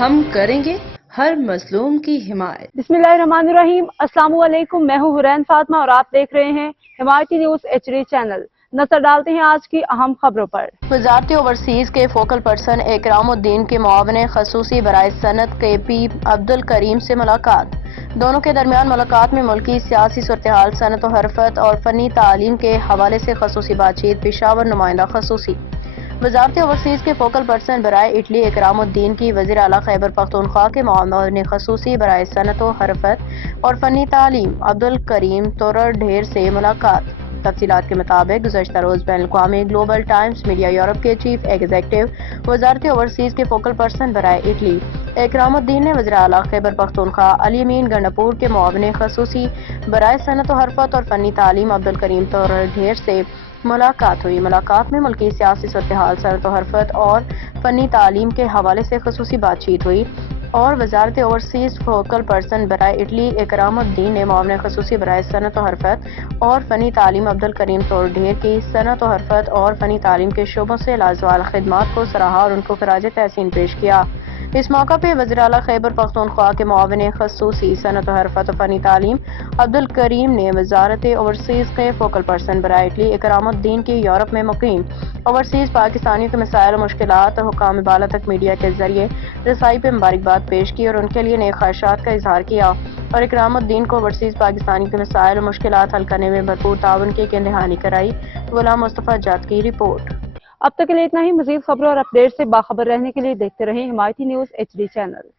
ہم کریں گے ہر مظلوم کی حمایت۔ بسم اللہ الرحمن الرحیم۔ السلام علیکم، میں ہوں حرین فاطمہ اور آپ دیکھ رہے ہیں حمایتی نیوز HD چینل۔ نظر ڈالتے ہیں آج کی اہم خبروں پر۔ وزارت اوورسیز کے فوکل پرسن اکرام الدین کے معاون خصوصی برائے صنعت KP عبدالکریم سے ملاقات۔ دونوں کے درمیان ملاقات میں ملکی سیاسی صورتحال، صنعت و حرفت اور فنی تعلیم کے حوالے سے خصوصی بات چیت۔ پشاور نمائندہ خصوصی وزارت اوورسیز کے فوکل پرسن برائے اٹلی اکرام الدین کی وزیر اعلیٰ خیبر پختونخوا کے معاون خصوصی برائے صنعت و حرفت اور فنی تعلیم عبدالکریم تورر ڈھیر سے ملاقات۔ تفصیلات کے مطابق گزشتہ روز بین الاقوامی گلوبل ٹائمز میڈیا یورپ کے چیف ایگزیکٹو وزارت اوورسیز کے فوکل پرسن برائے اٹلی اکرام الدین نے وزیر اعلیٰ خیبر پختونخوا علی امین گنڈاپور کے معاون خصوصی برائے صنعت و حرفت اور فنی تعلیم عبدالکریم تورر ڈھیر سے ملاقات ہوئی۔ ملاقات میں ملکی سیاسی صورتحال، صنعت و حرفت اور فنی تعلیم کے حوالے سے خصوصی بات چیت ہوئی اور وزارت اوورسیز فوکل پرسن برائے اٹلی اکرام الدین نے معاون خصوصی برائے صنعت و حرفت اور فنی تعلیم عبدالکریم تورر ڈھیر کی صنعت و حرفت اور فنی تعلیم کے شعبوں سے لازوال خدمات کو سراہا اور ان کو خراج تحسین پیش کیا۔ اس موقع پہ وزیر اعلیٰ خیبر پختونخوا کے معاون خصوصی صنعت و حرفت و فنی تعلیم عبدالکریم نے وزارت اوورسیز کے فوکل پرسن برائے اٹلی اکرام الدین کی یورپ میں مقیم اوورسیز پاکستانیوں کے مسائل و مشکلات اور حکام بالا تک میڈیا کے ذریعے رسائی پہ مبارکباد پیش کی اور ان کے لیے نیک خواہشات کا اظہار کیا اور اکرام الدین کو اوورسیز پاکستانیوں کے مسائل و مشکلات حل کرنے میں بھرپور تعاون کی یقین دہانی کرائی۔ غلام مصطفیٰ جات کی رپورٹ۔ اب تک کے لیے اتنا ہی۔ مزید خبروں اور اپڈیٹ سے باخبر رہنے کے لیے دیکھتے رہیں حمایتی نیوز HD چینل۔